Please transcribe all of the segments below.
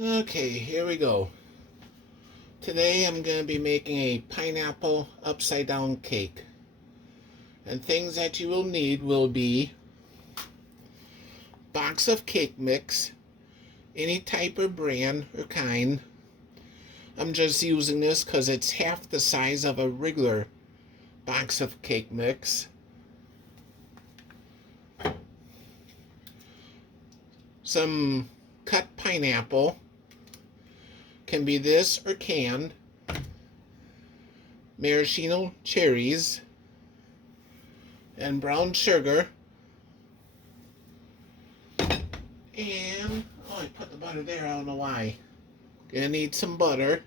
Okay, here we go. Today I'm going to be making a pineapple upside down cake. And things that you will need will be box of cake mix, any type of brand or kind. I'm just using this because it's half the size of a regular box of cake mix. Some cut pineapple, can be this or canned, maraschino cherries, and brown sugar. And, I put the butter there, I don't know why. Gonna need some butter.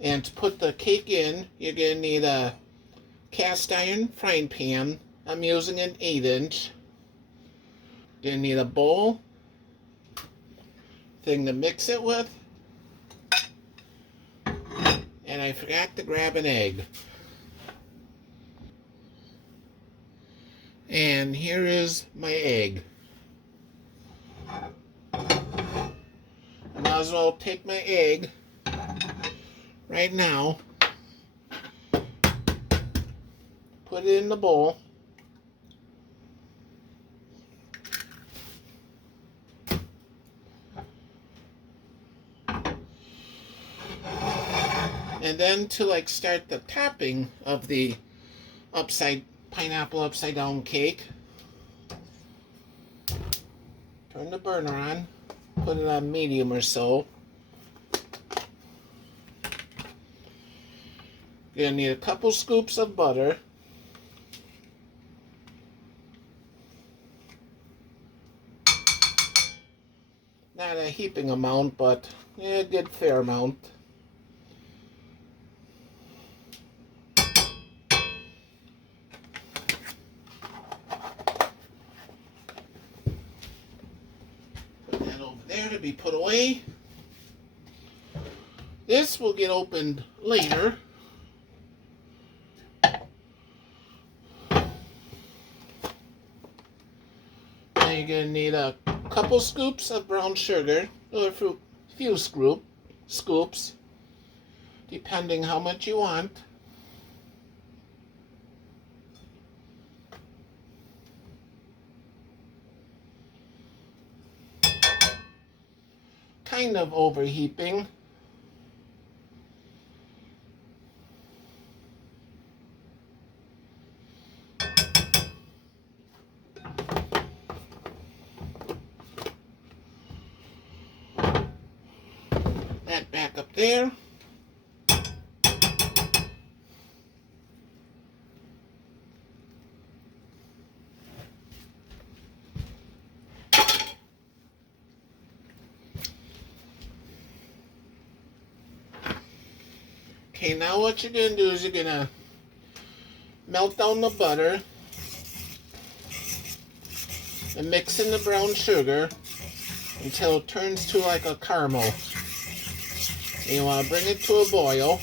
And to put the cake in, you're gonna need a cast iron frying pan. I'm using an 8-inch. Gonna need a bowl, thing to mix it with. And I forgot to grab an egg. And here is my egg. I might as well take my egg right now, put it in the bowl, and then to start the topping of the pineapple upside down cake, turn the burner on, put it on medium or so. You're gonna need a couple scoops of butter, not a heaping amount, but a good fair amount. Put that over there to be put away. This will get opened later. Now you're going to need a couple scoops of brown sugar, or a few scoops, depending how much you want. Kind of overheaping. That back up there. Okay, now what you're going to do is you're going to melt down the butter and mix in the brown sugar until it turns to like a caramel. And you want to bring it to a boil.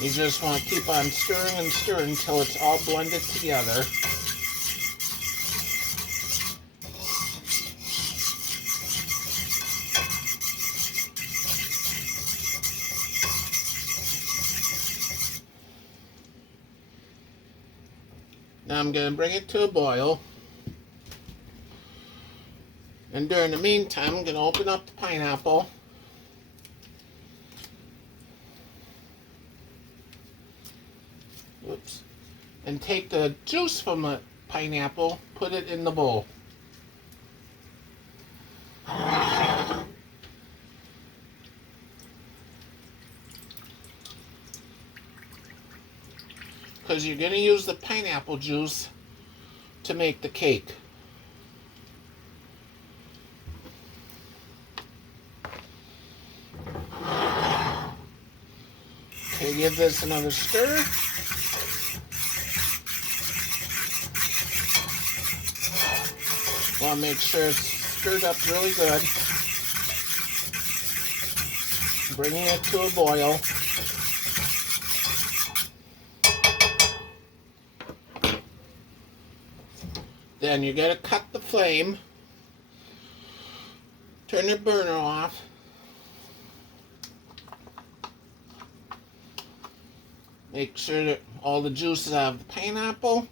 You just want to keep on stirring and stirring until it's all blended together. Now I'm going to bring it to a boil. And during the meantime, I'm going to open up the pineapple. Oops. And take the juice from the pineapple, put it in the bowl. Because you're going to use the pineapple juice to make the cake. Okay, give this another stir. Want to make sure it's stirred up really good. Bringing it to a boil. Then you're going to cut the flame. Turn the burner off. Make sure that all the juice is out of the pineapple.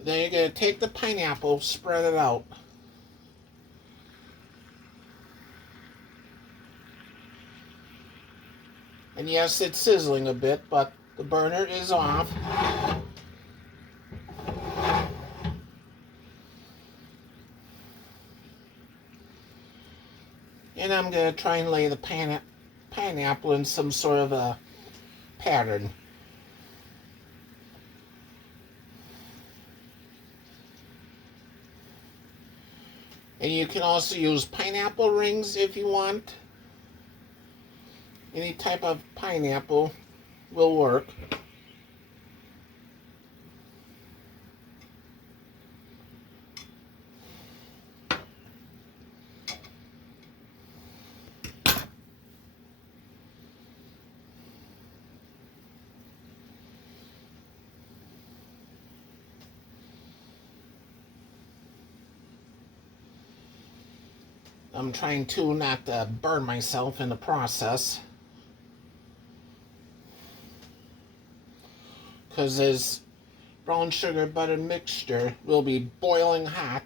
Then you're going to take the pineapple, spread it out. And yes, it's sizzling a bit, but the burner is off. And I'm going to try and lay the pineapple in some sort of a pattern. And you can also use pineapple rings if you want. Any type of pineapple will work. I'm trying to not burn myself in the process, because this brown sugar butter mixture will be boiling hot.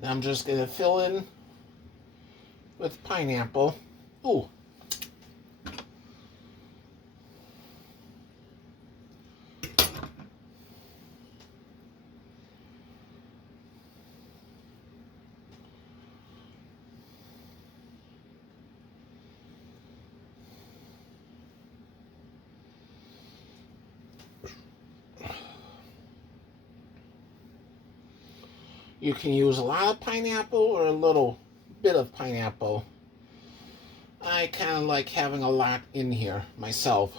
Now I'm just going to fill in with pineapple. Ooh. You can use a lot of pineapple or a little bit of pineapple. I kind of like having a lot in here myself.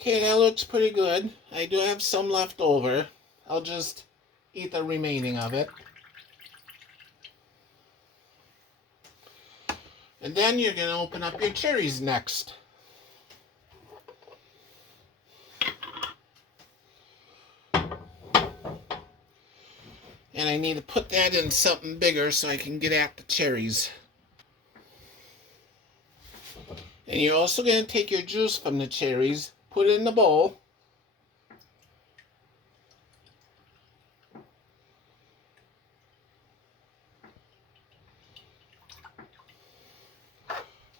Okay, that looks pretty good. I do have some left over. I'll just eat the remaining of it. And then you're going to open up your cherries next. And I need to put that in something bigger so I can get at the cherries. And you're also going to take your juice from the cherries, put it in the bowl.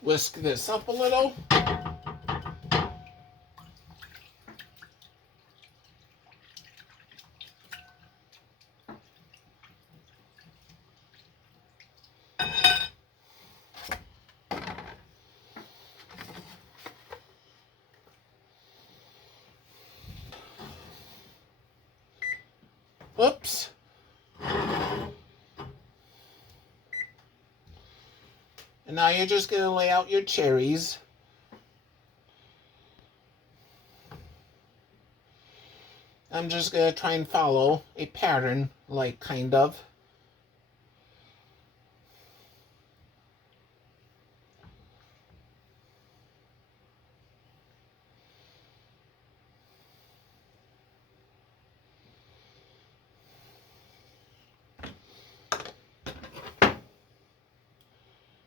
Whisk this up a little. Oops. And now you're just going to lay out your cherries. I'm just going to try and follow a pattern, like, kind of.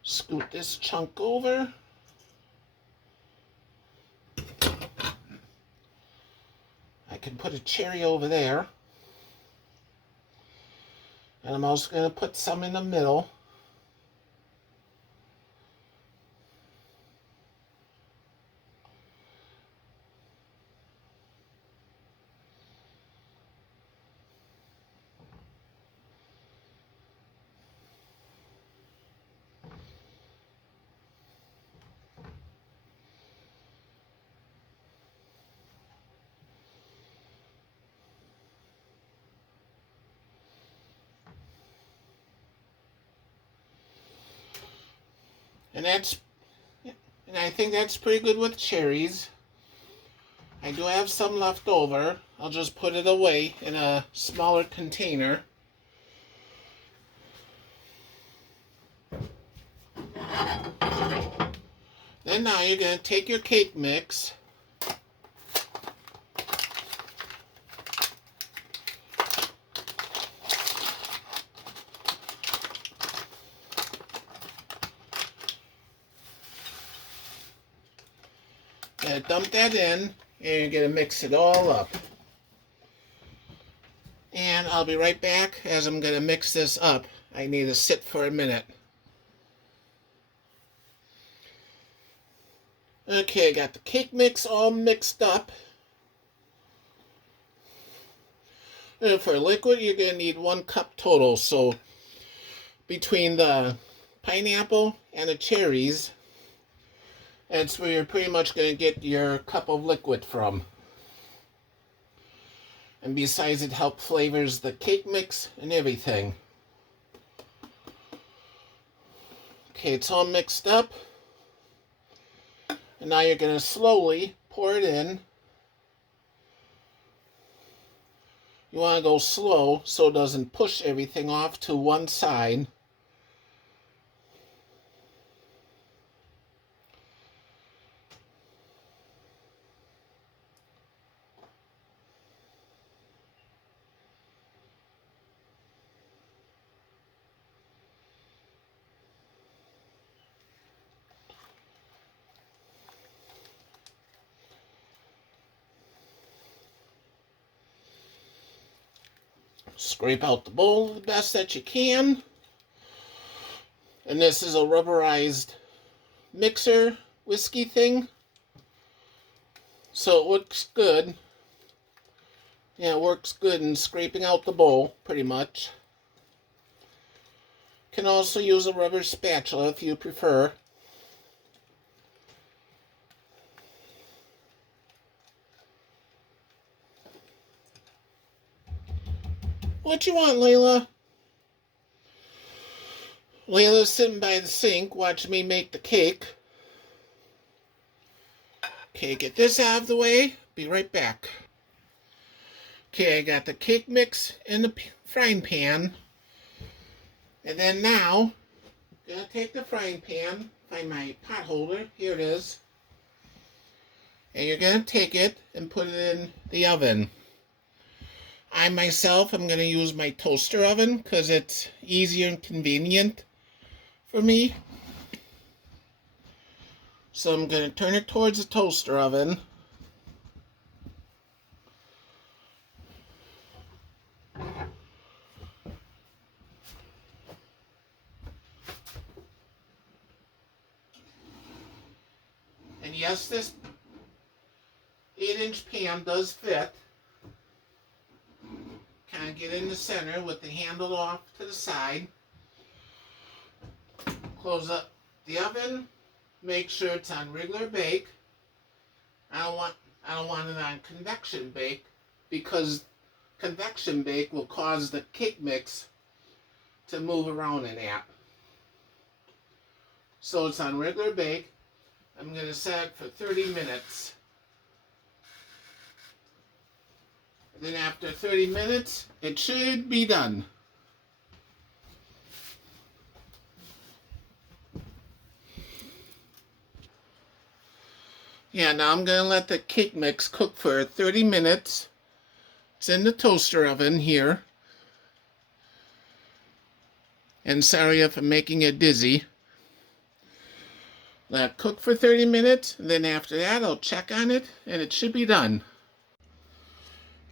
Scoot this chunk over. I can put a cherry over there. And I'm also going to put some in the middle. And I think that's pretty good with cherries. I do have some left over. I'll just put it away in a smaller container. Then now you're going to take your cake mix. Gonna dump that in, and you're gonna mix it all up. And I'll be right back as I'm gonna mix this up. I need to sit for a minute. Okay, got the cake mix all mixed up. And for liquid, you're gonna need 1 cup total. So between the pineapple and the cherries, that's where you're pretty much going to get your cup of liquid from. And besides, it helps flavors the cake mix and everything. Okay, it's all mixed up. And now you're going to slowly pour it in. You want to go slow so it doesn't push everything off to one side. Scrape out the bowl the best that you can. And this is a rubberized mixer whiskey thing. So it works good. Yeah, it works good in scraping out the bowl, pretty much. Can also use a rubber spatula if you prefer. What you want, Layla? Layla's sitting by the sink watching me make the cake. Okay, get this out of the way. Be right back. Okay, I got the cake mix in the frying pan. And then now, I'm going to take the frying pan, find my pot holder, here it is. And you're going to take it and put it in the oven. I myself am going to use my toaster oven because it's easier and convenient for me. So I'm going to turn it towards the toaster oven. And yes, this 8-inch pan does fit. Kind of get in the center with the handle off to the side. Close up the oven. Make sure it's on regular bake. I don't want it on convection bake because convection bake will cause the cake mix to move around in that. So it's on regular bake. I'm going to set it for 30 minutes. And then after 30 minutes, it should be done. Yeah, now I'm going to let the cake mix cook for 30 minutes. It's in the toaster oven here. And sorry if I'm making it dizzy. Let it cook for 30 minutes, and then after that I'll check on it, and it should be done.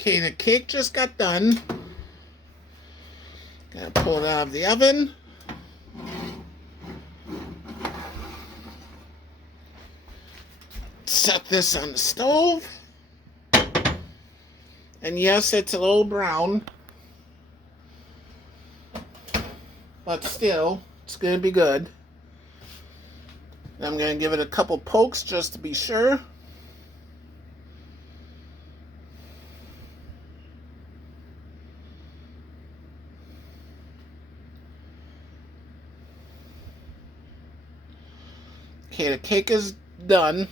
Okay, the cake just got done. Gonna pull it out of the oven. Set this on the stove. And yes, it's a little brown. But still, it's gonna be good. I'm gonna give it a couple pokes just to be sure. Okay, the cake is done.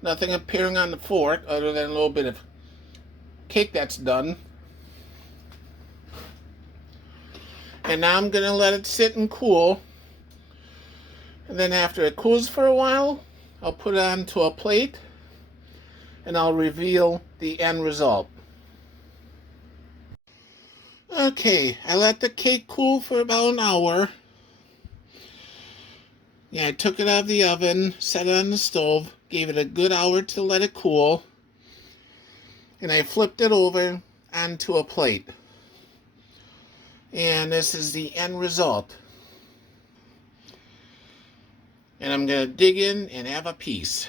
Nothing appearing on the fork other than a little bit of cake that's done. And now I'm going to let it sit and cool. And then after it cools for a while, I'll put it onto a plate and I'll reveal the end result. Okay, I let the cake cool for about an hour. Yeah, I took it out of the oven, set it on the stove, gave it a good hour to let it cool, and I flipped it over onto a plate. And this is the end result. And I'm going to dig in and have a piece.